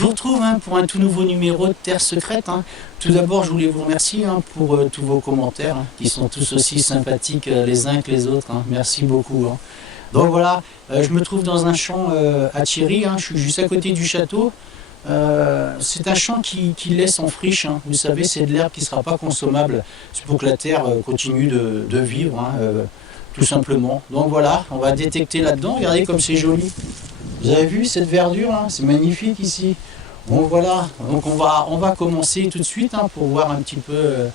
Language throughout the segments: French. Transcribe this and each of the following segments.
Je vous retrouve pour un tout nouveau numéro de Terre Secrète. Tout d'abord, je voulais vous remercier pour tous vos commentaires, qui sont tous aussi sympathiques les uns que les autres. Merci beaucoup. Donc voilà, je me trouve dans un champ à Thierry, je suis juste à côté du château. C'est un champ qui laisse en friche, vous savez, c'est de l'herbe qui ne sera pas consommable. C'est pour que la terre continue de vivre, tout simplement. Donc voilà, on va détecter là-dedans, regardez comme c'est joli. Vous avez vu cette verdure, c'est magnifique ici. Bon voilà, donc on va commencer tout de suite pour voir un petit peu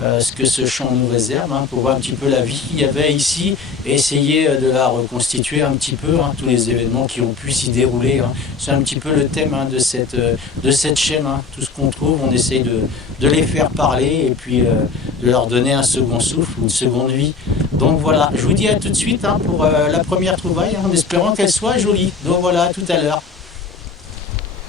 ce que ce champ nous réserve, pour voir un petit peu la vie qu'il y avait ici et essayer de la reconstituer un petit peu, tous les événements qui ont pu s'y dérouler. C'est un petit peu le thème de cette chaîne, tout ce qu'on trouve, on essaye de les faire parler et puis de leur donner un second souffle, une seconde vie. Donc voilà, je vous dis à tout de suite pour la première trouvaille, en espérant qu'elle soit jolie. Donc voilà, à tout à l'heure.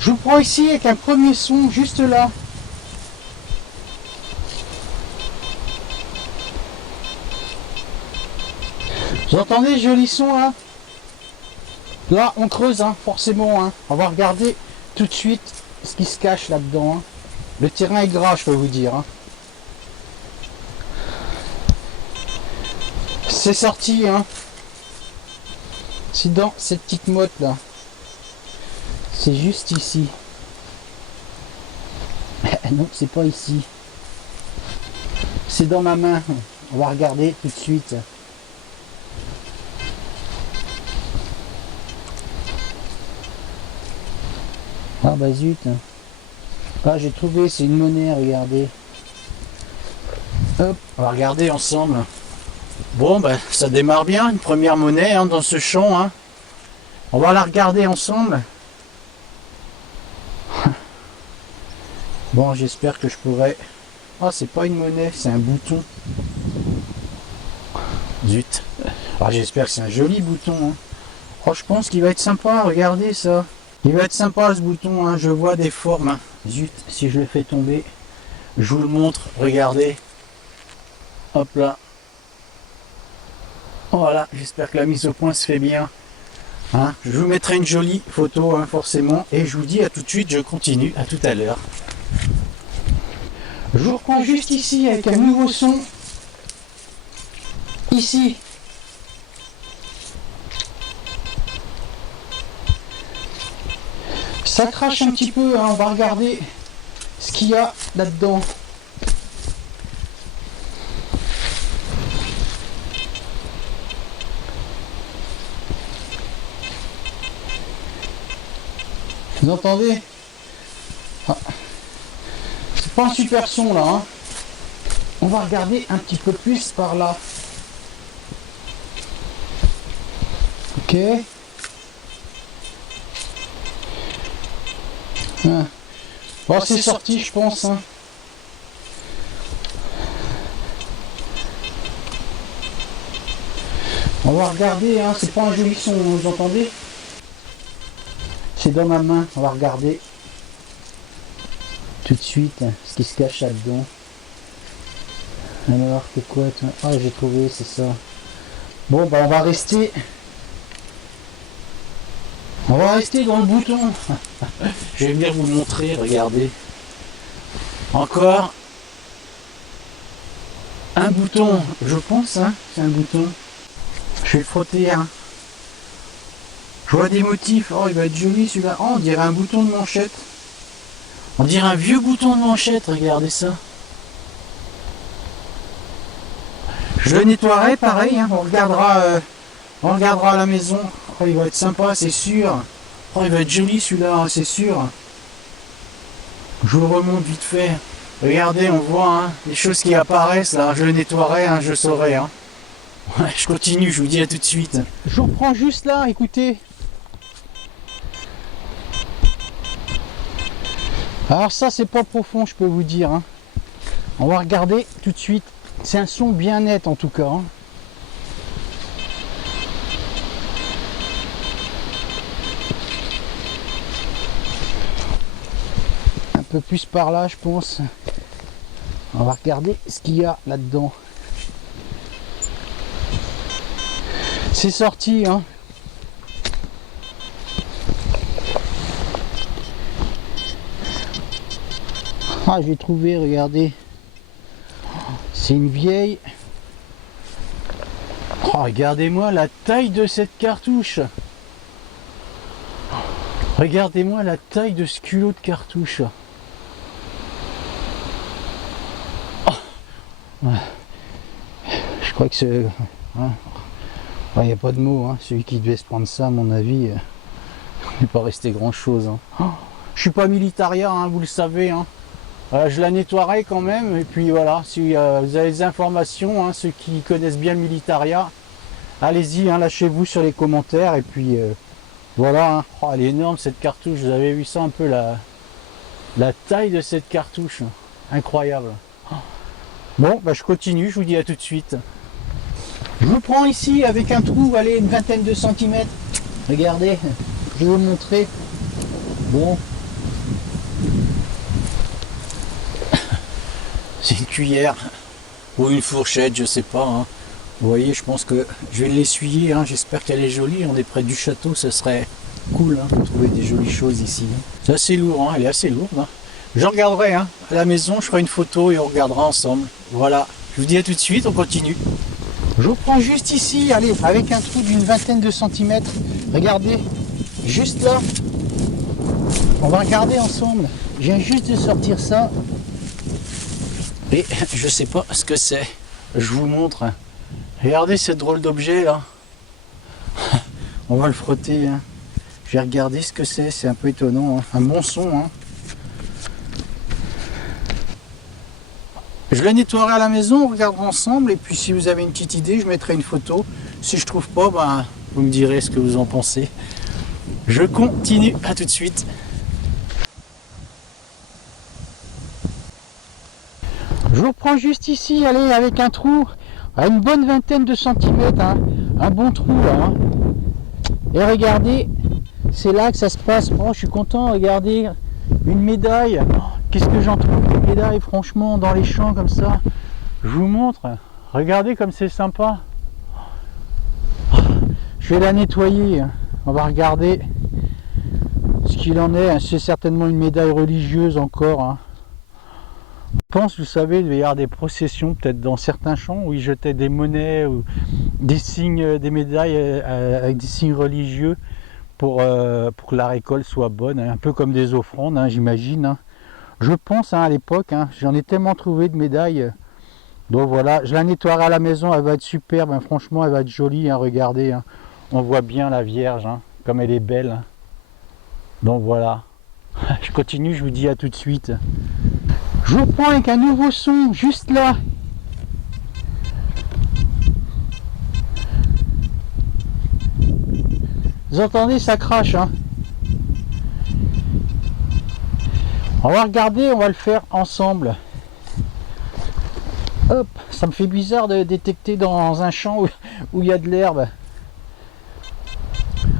Je vous prends ici avec un premier son juste là. Vous entendez, joli son là? Là, on creuse, forcément. On va regarder tout de suite ce qui se cache là-dedans. Le terrain est gras, je peux vous dire. C'est sorti, C'est dans cette petite motte là. C'est juste ici. Non, c'est pas ici. C'est dans ma main. On va regarder tout de suite. Ah bah zut. Ah, j'ai trouvé, c'est une monnaie, regardez. Hop, on va regarder ensemble. Bon, bah ça démarre bien, une première monnaie dans ce champ. On va la regarder ensemble. Bon, j'espère que je pourrai... Ah, c'est pas une monnaie, c'est un bouton. Zut. Ah, j'espère que c'est un joli bouton. Oh, je pense qu'il va être sympa, regardez ça. Il va être sympa ce bouton, je vois des formes. Zut, si je le fais tomber, je vous le montre, regardez. Hop là. Voilà, j'espère que la mise au point se fait bien. Je vous mettrai une jolie photo, forcément. Et je vous dis à tout de suite, je continue, à tout à l'heure. Je vous reprends juste ici avec un nouveau son. Ici. Ça crache un petit peu, on va regarder ce qu'il y a là-dedans. Vous entendez? C'est pas un super son là. On va regarder un petit peu plus par là. Ok. Bon, c'est sorti, je pense. On va regarder, c'est pas un joli son, vous entendez? C'est dans ma main, on va regarder tout de suite ce qui se cache là-dedans. Alors, c'est quoi? Ah, j'ai trouvé, c'est ça. Bon, bah on va rester... On va rester dans le bouton. Je vais venir vous le montrer, regardez. Encore un bouton, je pense, c'est un bouton. Je vais le frotter, Je vois des motifs. Oh, il va être joli celui-là. Oh, on dirait un bouton de manchette. On dirait un vieux bouton de manchette, regardez ça. Je le nettoierai, pareil, on regardera à la maison. Oh, il va être sympa, c'est sûr. Oh, il va être joli celui-là, c'est sûr. Je vous le remonte vite fait. Regardez, on voit les choses qui apparaissent là. Je le nettoierai, je saurai. Ouais, je continue, je vous dis à tout de suite. Je reprends juste là, écoutez. Alors ça, c'est pas profond, je peux vous dire. On va regarder tout de suite. C'est un son bien net en tout cas. Un peu plus par là, je pense. On va regarder ce qu'il y a là-dedans. C'est sorti, Ah, j'ai trouvé, regardez. C'est une vieille. Oh, regardez-moi la taille de cette cartouche. Regardez-moi la taille de ce culot de cartouche. Oh. Ouais. Je crois que c'est... Hein. Il n'y a pas de mots. Hein. Celui qui devait se prendre ça, à mon avis, il n'est pas resté grand-chose. Hein. Oh. Je suis pas militaria, hein, vous le savez. Hein. Je la nettoierai quand même. Et puis voilà, si vous avez des informations, hein, ceux qui connaissent bien le militaria, allez-y, hein, lâchez-vous sur les commentaires. Et puis voilà, hein. Oh, elle est énorme cette cartouche. Vous avez vu ça un peu, la taille de cette cartouche. Incroyable. Oh. Bon, bah, je continue, je vous dis à tout de suite. Je vous prends ici avec un trou, allez, une vingtaine de centimètres. Regardez, je vais vous montrer. Bon. C'est une cuillère ou une fourchette, je sais pas. Hein. Vous voyez, je pense que je vais l'essuyer. Hein. J'espère qu'elle est jolie. On est près du château, ce serait cool hein, de trouver des jolies choses ici. C'est assez lourd, hein. Elle est assez lourde. Hein. Je regarderai hein, à la maison, je ferai une photo et on regardera ensemble. Voilà, je vous dis à tout de suite, on continue. Je vous prends juste ici, allez, avec un trou d'une vingtaine de centimètres. Regardez, juste là. On va regarder ensemble. Je viens juste de sortir ça. Et je sais pas ce que c'est. Je vous montre. Regardez ce drôle d'objet là. On va le frotter. Hein. Je vais regarder ce que c'est. C'est un peu étonnant. Hein. Un bon son. Hein. Je le nettoierai à la maison. On regardera ensemble. Et puis si vous avez une petite idée, je mettrai une photo. Si je trouve pas, ben, vous me direz ce que vous en pensez. Je continue. À tout de suite. Je vous reprends juste ici, allez, avec un trou à une bonne vingtaine de centimètres, hein, un bon trou là. Hein. Et regardez, c'est là que ça se passe. Oh, je suis content, regardez, une médaille. Oh, qu'est-ce que j'en trouve des médailles, franchement, dans les champs comme ça. Je vous montre, regardez comme c'est sympa. Oh, je vais la nettoyer, on va regarder ce qu'il en est. C'est certainement une médaille religieuse encore. Hein. Je pense, vous savez, il devait y avoir des processions peut-être dans certains champs où ils jetaient des monnaies ou des signes, des médailles avec des signes religieux pour que la récolte soit bonne, hein, un peu comme des offrandes, hein, j'imagine. Hein. Je pense hein, à l'époque, hein, j'en ai tellement trouvé de médailles. Donc voilà, je la nettoierai à la maison, elle va être superbe, hein, franchement elle va être jolie, hein, regardez, hein. On voit bien la Vierge, hein, comme elle est belle. Hein. Donc voilà, je continue, je vous dis à tout de suite. Je vous reprends avec un nouveau son, juste là. Vous entendez, ça crache. Hein. On va regarder, on va le faire ensemble. Hop, ça me fait bizarre de détecter dans un champ où il y a de l'herbe.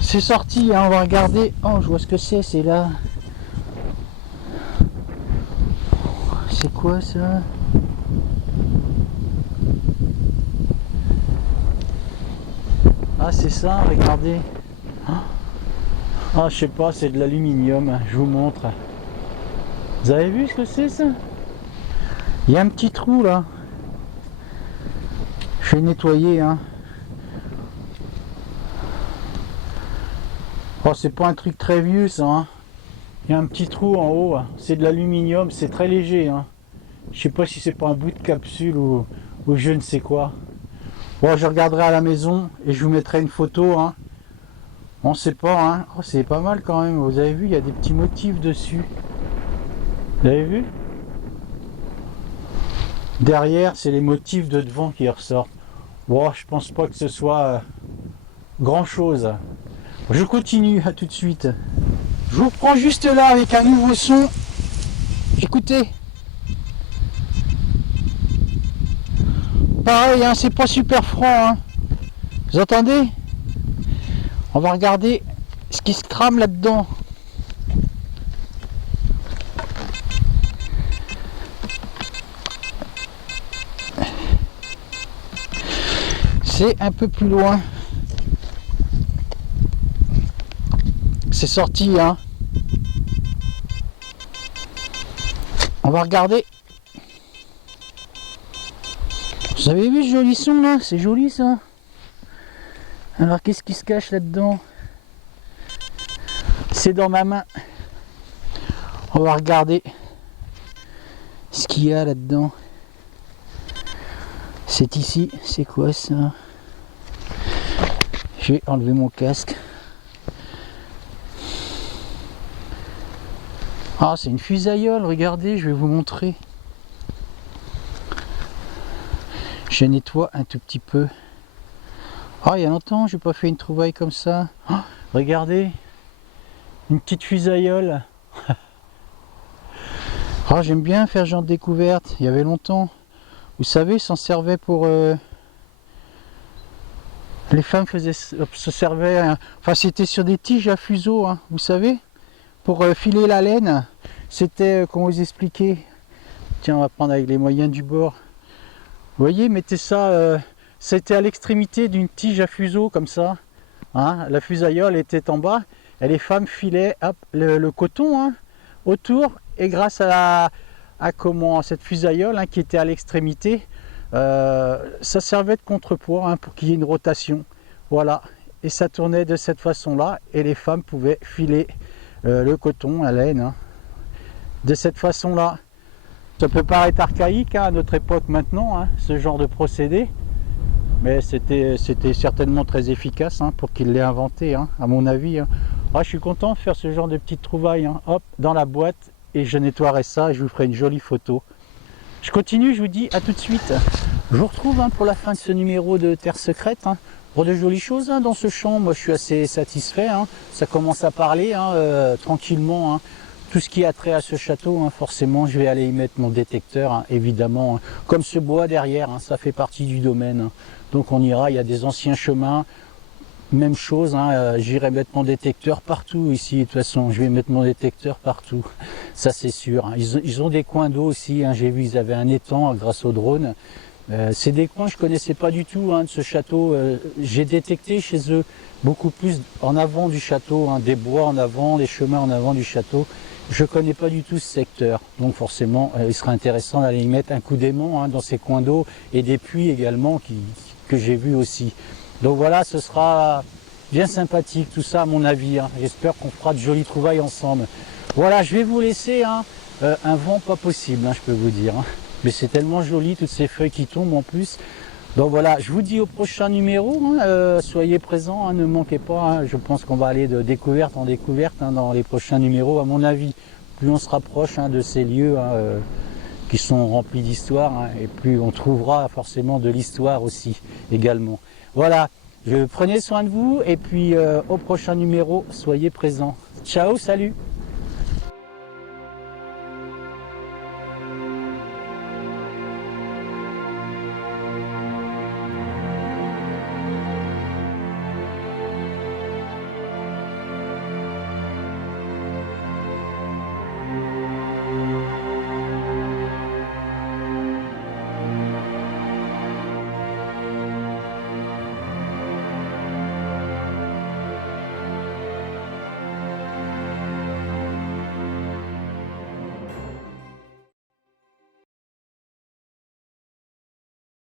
C'est sorti, hein, on va regarder. Oh, je vois ce que c'est là. C'est quoi ça? Ah c'est ça, regardez. Ah je sais pas, c'est de l'aluminium, je vous montre. Vous avez vu ce que c'est ça? Il y a un petit trou là. Je vais nettoyer hein. Oh c'est pas un truc très vieux ça hein. Il y a un petit trou en haut, c'est de l'aluminium, c'est très léger. Hein. Je sais pas si c'est pas un bout de capsule ou je ne sais quoi. Bon, je regarderai à la maison et je vous mettrai une photo. Hein. On sait pas, hein. Oh, c'est pas mal quand même. Vous avez vu, il y a des petits motifs dessus. Vous avez vu? Derrière, c'est les motifs de devant qui ressortent. Bon, je pense pas que ce soit grand chose. Je continue, à tout de suite. Je vous reprends juste là avec un nouveau son. Écoutez. Pareil, hein, c'est pas super franc. Hein. Vous entendez? On va regarder ce qui se crame là-dedans. C'est un peu plus loin. C'est sorti, hein. On va regarder. Vous avez vu ce joli son là? C'est joli ça. Alors qu'est-ce qui se cache là-dedans? C'est dans ma main. On va regarder ce qu'il y a là-dedans. C'est ici. C'est quoi ça? Je vais enlever mon casque. Ah, c'est une fusaïole, regardez, je vais vous montrer. Je nettoie un tout petit peu. Ah, il y a longtemps, j'ai pas fait une trouvaille comme ça. Oh, regardez, une petite fusaïole. Ah, j'aime bien faire ce genre de découverte. Il y avait longtemps. Vous savez, s'en servait pour... Les femmes se servaient... Enfin, c'était sur des tiges à fuseau, hein, vous savez, pour filer la laine. C'était, comment vous expliquer? Tiens, on va prendre avec les moyens du bord. Vous voyez, mettez ça... c'était à l'extrémité d'une tige à fuseau, comme ça. Hein, la fusaïole était en bas, et les femmes filaient hop, le coton hein, autour, et grâce à cette fusaïole hein, qui était à l'extrémité, ça servait de contrepoids hein, pour qu'il y ait une rotation. Voilà, et ça tournait de cette façon-là, et les femmes pouvaient filer le coton, la laine, hein, de cette façon-là. Ça peut paraître archaïque hein, à notre époque maintenant, hein, ce genre de procédé. Mais c'était certainement très efficace hein, pour qu'il l'ait inventé, hein, à mon avis. Hein. Ah, je suis content de faire ce genre de petites trouvailles. Hein. Hop, dans la boîte, et je nettoierai ça et je vous ferai une jolie photo. Je continue, je vous dis à tout de suite. Je vous retrouve hein, pour la fin de ce numéro de Terre Secrète. Hein, pour de jolies choses hein, dans ce champ. Moi, je suis assez satisfait. Hein. Ça commence à parler hein, tranquillement. Hein. Tout ce qui a trait à ce château, hein, forcément, je vais aller y mettre mon détecteur, hein, évidemment. Hein. Comme ce bois derrière, hein, ça fait partie du domaine. Hein. Donc on ira, il y a des anciens chemins, même chose, hein, j'irai mettre mon détecteur partout ici, de toute façon, je vais mettre mon détecteur partout, ça c'est sûr. Hein. Ils ont des coins d'eau aussi, hein, j'ai vu, ils avaient un étang grâce au drone. C'est des coins que je ne connaissais pas du tout hein, de ce château. J'ai détecté chez eux beaucoup plus en avant du château, hein, des bois en avant, des chemins en avant du château. Je ne connais pas du tout ce secteur, donc forcément il serait intéressant d'aller y mettre un coup d'aimant hein, dans ces coins d'eau et des puits également que j'ai vu aussi. Donc voilà, ce sera bien sympathique tout ça à mon avis. Hein. J'espère qu'on fera de jolies trouvailles ensemble. Voilà, je vais vous laisser hein, un vent pas possible, hein, je peux vous dire. Hein. Mais c'est tellement joli, toutes ces feuilles qui tombent en plus. Donc voilà, je vous dis au prochain numéro, hein, soyez présents, hein, ne manquez pas, hein, je pense qu'on va aller de découverte en découverte hein, dans les prochains numéros à mon avis. Plus on se rapproche hein, de ces lieux hein, qui sont remplis d'histoire hein, et plus on trouvera forcément de l'histoire aussi également. Voilà, prenez soin de vous et puis au prochain numéro, soyez présents. Ciao, salut!